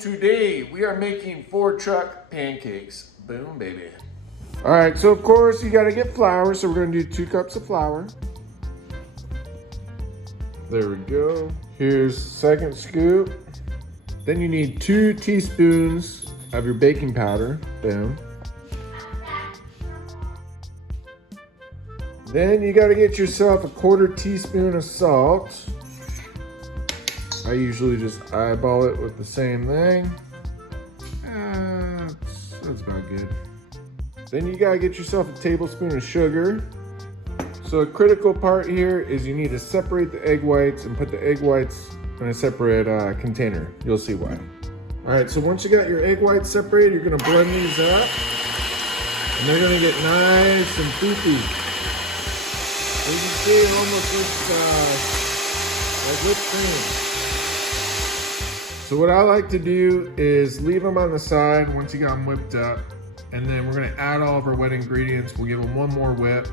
today we are making 4-truck pancakes. Boom, baby. All right, so of course you gotta get flour. So we're gonna do 2 cups of flour. There we go. Here's second scoop. Then you need 2 teaspoons of your baking powder. Boom. Then you gotta get yourself a 1/4 teaspoon of salt. I usually just eyeball it with the same thing. That's about good. Then you gotta get yourself a tablespoon of sugar. So a critical part here is you need to separate the egg whites and put the egg whites in a separate container. You'll see why. All right, so once you got your egg whites separated, you're gonna blend these up. And they're gonna get nice and poofy. As you can see, it almost looks like whipped cream. So what I like to do is leave them on the side once you got them whipped up. And then we're gonna add all of our wet ingredients. We'll give them one more whip.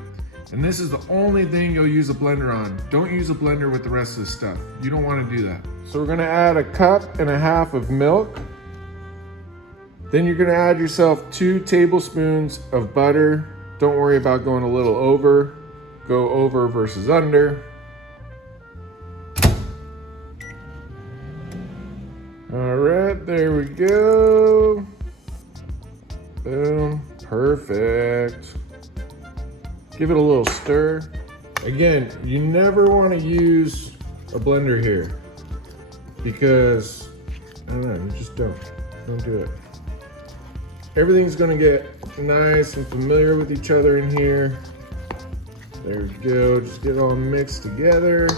And this is the only thing you'll use a blender on. Don't use a blender with the rest of the stuff. You don't wanna do that. So we're gonna add 1.5 cups of milk. Then you're gonna add yourself 2 tablespoons of butter. Don't worry about going a little over. Go over versus under. All right, there we go. Boom, perfect. Give it a little stir. Again, you never want to use a blender here because, I don't know, you just don't do it. Everything's gonna get nice and familiar with each other in here. There we go, just get it all mixed together.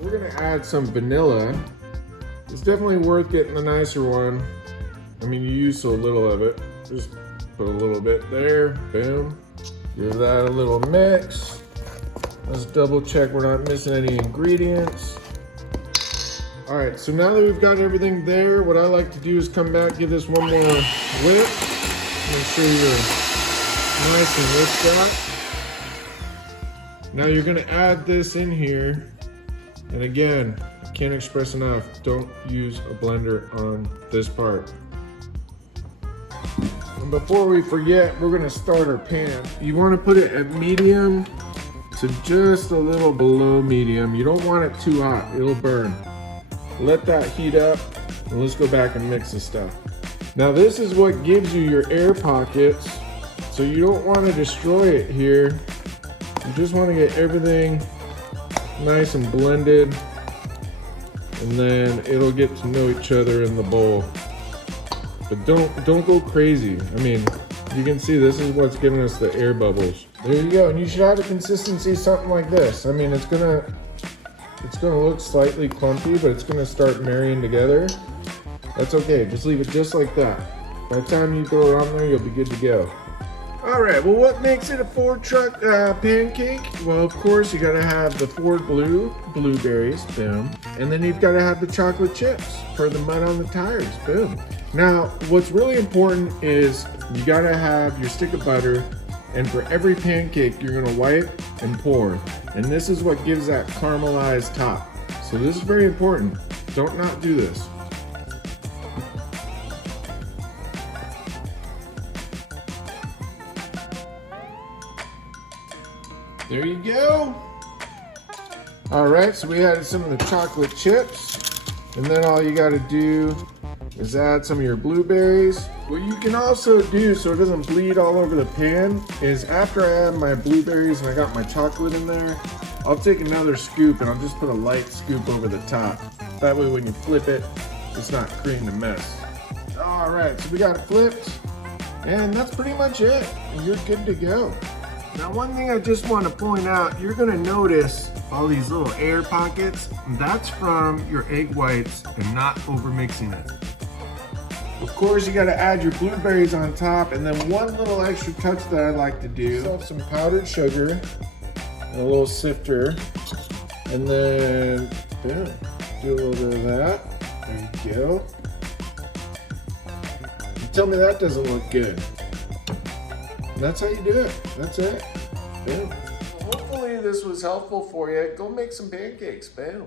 We're gonna add some vanilla. It's definitely worth getting the nicer one. I mean, you use so little of it. Just put a little bit there, boom. Give that a little mix. Let's double check we're not missing any ingredients. All right, so now that we've got everything there, what I like to do is come back, give this one more whip. Make sure you're nice and whipped up. Now you're gonna add this in here. And again, I can't express enough, don't use a blender on this part. And before we forget, we're gonna start our pan. You wanna put it at medium to just a little below medium. You don't want it too hot, it'll burn. Let that heat up, and let's go back and mix the stuff. Now this is what gives you your air pockets, so you don't wanna destroy it here. You just wanna get everything nice and blended, and then it'll get to know each other in the bowl. But don't go crazy. I mean, you can see this is what's giving us the air bubbles. There you go, and you should have a consistency something like this. I mean, it's gonna look slightly clumpy, but it's gonna start marrying together. That's okay, just leave it just like that. By the time you throw it on there, you'll be good to go. All right, well, what makes it a 4-truck pancake? Well, of course, you gotta have the 4 blueberries, boom. And then you've gotta have the chocolate chips for the mud on the tires, boom. Now, what's really important is you gotta have your stick of butter, and for every pancake, you're gonna wipe and pour. And this is what gives that caramelized top. So this is very important. Don't not do this. There you go. All right, so we added some of the chocolate chips, and then all you gotta do is add some of your blueberries. What you can also do so it doesn't bleed all over the pan is after I add my blueberries and I got my chocolate in there, I'll take another scoop and I'll just put a light scoop over the top. That way when you flip it, it's not creating a mess. All right, so we got it flipped, and that's pretty much it. You're good to go. Now, one thing I just want to point out, you're gonna notice all these little air pockets. That's from your egg whites and not over mixing it. Of course, you gotta add your blueberries on top, and then one little extra touch that I like to do, some powdered sugar, and a little sifter, and then, boom, do a little bit of that. There you go. Tell me that doesn't look good. That's how you do it. That's it. Boom. Hopefully this was helpful for you. Go make some pancakes. Boom.